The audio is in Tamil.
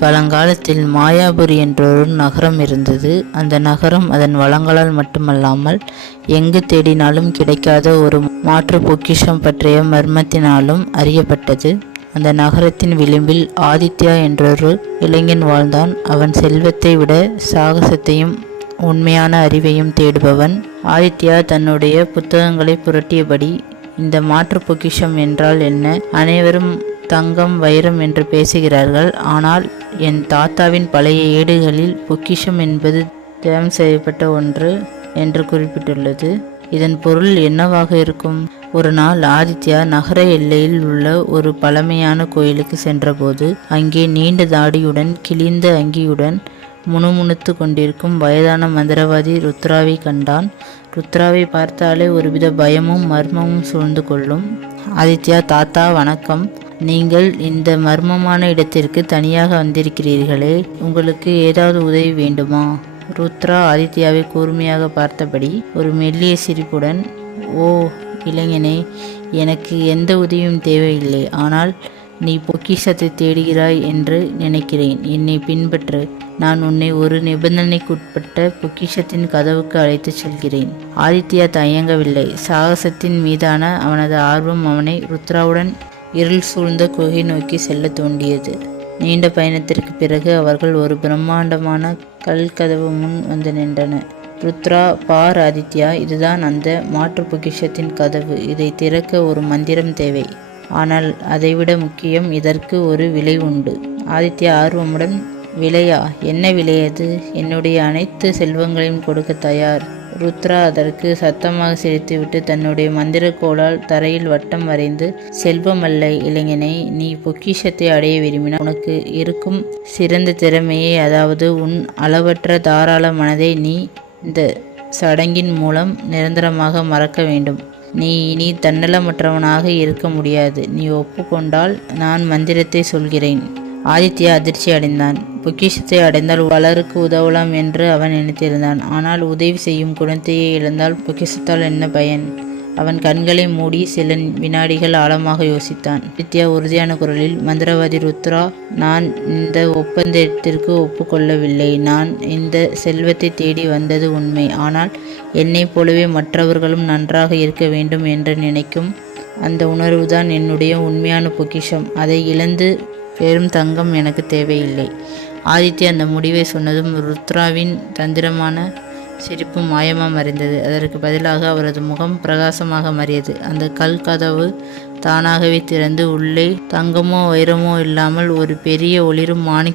பழங்காலத்தில் மாயாபுரி என்றொரு நகரம் இருந்தது. அந்த நகரம் அதன் வளங்களால் மட்டுமல்லாமல் எங்கு தேடினாலும் கிடைக்காத ஒரு மாற்று பொக்கிஷம் பற்றிய மர்மத்தினாலும் அறியப்பட்டது. அந்த நகரத்தின் விளிம்பில் ஆதித்யா என்றொரு இளைஞன் வாழ்ந்தான். அவன் செல்வத்தை விட சாகசத்தையும் உண்மையான அறிவையும் தேடுபவன். ஆதித்யா தன்னுடைய புத்தகங்களை புரட்டியபடி, இந்த மாற்று பொக்கிஷம் என்றால் என்ன? அனைவரும் தங்கம் வைரம் என்று பேசுகிறார்கள், ஆனால் என் தாத்தாவின் பழைய ஏடுகளில் பொக்கிஷம் என்பது தியானம் செய்யப்பட்ட ஒன்று என்று குறிப்பிட்டுள்ளது. இதன் பொருள் என்னவாக இருக்கும்? ஒரு நாள் ஆதித்யா நகர எல்லையில் உள்ள ஒரு பழமையான கோயிலுக்கு சென்றபோது அங்கே நீண்ட தாடியுடன் கிழிந்த அங்கியுடன் முணுமுணுத்து கொண்டிருக்கும் வயதான மந்திரவாதி ருத்ராவை கண்டான். ருத்ராவை பார்த்தாலே ஒருவித பயமும் மர்மமும் சூழ்ந்து கொள்ளும். ஆதித்யா, தாத்தா வணக்கம். நீங்கள் இந்த மர்மமான இடத்திற்கு தனியாக வந்திருக்கிறீர்களே, உங்களுக்கு ஏதாவது உதவி வேண்டுமா? ருத்ரா ஆதித்யாவை கூர்மையாக பார்த்தபடி ஒரு மெல்லிய சிரிப்புடன், ஓ இளைஞனே, எனக்கு எந்த உதவியும் தேவையில்லை. ஆனால் நீ பொக்கிஷத்தை தேடுகிறாய் என்று நினைக்கிறேன். என்னை பின்பற்று. நான் உன்னை ஒரு நிபந்தனைக்குட்பட்ட பொக்கிஷத்தின் கதவுக்கு அழைத்துச் செல்கிறேன். ஆதித்யா தயங்கவில்லை. சாகசத்தின் மீதான அவனது ஆர்வம் அவனை ருத்ராவுடன் இருள் சூழ்ந்த குகை நோக்கி செல்ல தூண்டியது. நீண்ட பயணத்திற்கு பிறகு அவர்கள் ஒரு பிரம்மாண்டமான கல் கதவு முன் வந்து நின்றனர். ருத்ரா, பார் ஆதித்யா, இதுதான் அந்த மாற்று பொக்கிஷத்தின் கதவு. இதை திறக்க ஒரு மந்திரம் தேவை. ஆனால் அதைவிட முக்கியம், இதற்கு ஒரு விலை உண்டு. ஆதித்யா ஆர்வமுடன், விலையா? என்ன விலை அது? என்னுடைய அனைத்து செல்வங்களையும் கொடுக்க தயார். ருத்ரா அதற்கு சத்தமாக சிரித்துவிட்டு தன்னுடைய மந்திரக்கோளால் தரையில் வட்டம் வரைந்து, செல்வம் அல்ல இளைஞனை, நீ பொக்கிஷத்தை அடைய விரும்பினால் உனக்கு இருக்கும் சிறந்த திறமையை, அதாவது உன் அளவற்ற தாராள மனதை நீ இந்த சடங்கின் மூலம் நிரந்தரமாக மறக்க வேண்டும். நீ இனி தன்னலமற்றவனாக இருக்க முடியாது. நீ ஒப்புக்கொண்டால் நான் மந்திரத்தை சொல்கிறேன். ஆதித்யா அதிர்ச்சி அடைந்தான். பொக்கிஷத்தை அடைந்தால் பலருக்கு உதவலாம் என்று அவன் நினைத்திருந்தான். ஆனால் உதவி செய்யும் குணத்தையே இழந்தால் பொக்கிஷத்தால் என்ன பயன்? அவன் கண்களை மூடி சில வினாடிகள் ஆழமாக யோசித்தான். ஆதித்யா உறுதியான குரலில், மந்திரவாதி ருத்ரா, நான் இந்த ஒப்பந்தத்திற்கு ஒப்புக்கொள்ளவில்லை. நான் இந்த செல்வத்தை தேடி வந்தது உண்மை. ஆனால் என்னைப் போலவே மற்றவர்களும் நன்றாக இருக்க வேண்டும் என்று நினைக்கும் அந்த உணர்வுதான் என்னுடைய உண்மையான பொக்கிஷம். அதை இழந்து பெரும் தங்கம் எனக்கு தேவையில்லை. ஆதித்யா அந்த முடிவை சொன்னதும் ருத்ராவின் தந்திரமான சிரிப்பு மாயமாக மறைந்தது. அதற்கு பதிலாக அவரது முகம் பிரகாசமாக மாறியது. அந்த கல் கதவு தானாகவே திறந்து உள்ளே தங்கமோ வைரமோ இல்லாமல் ஒரு பெரிய ஒளிரும் மாணிக்க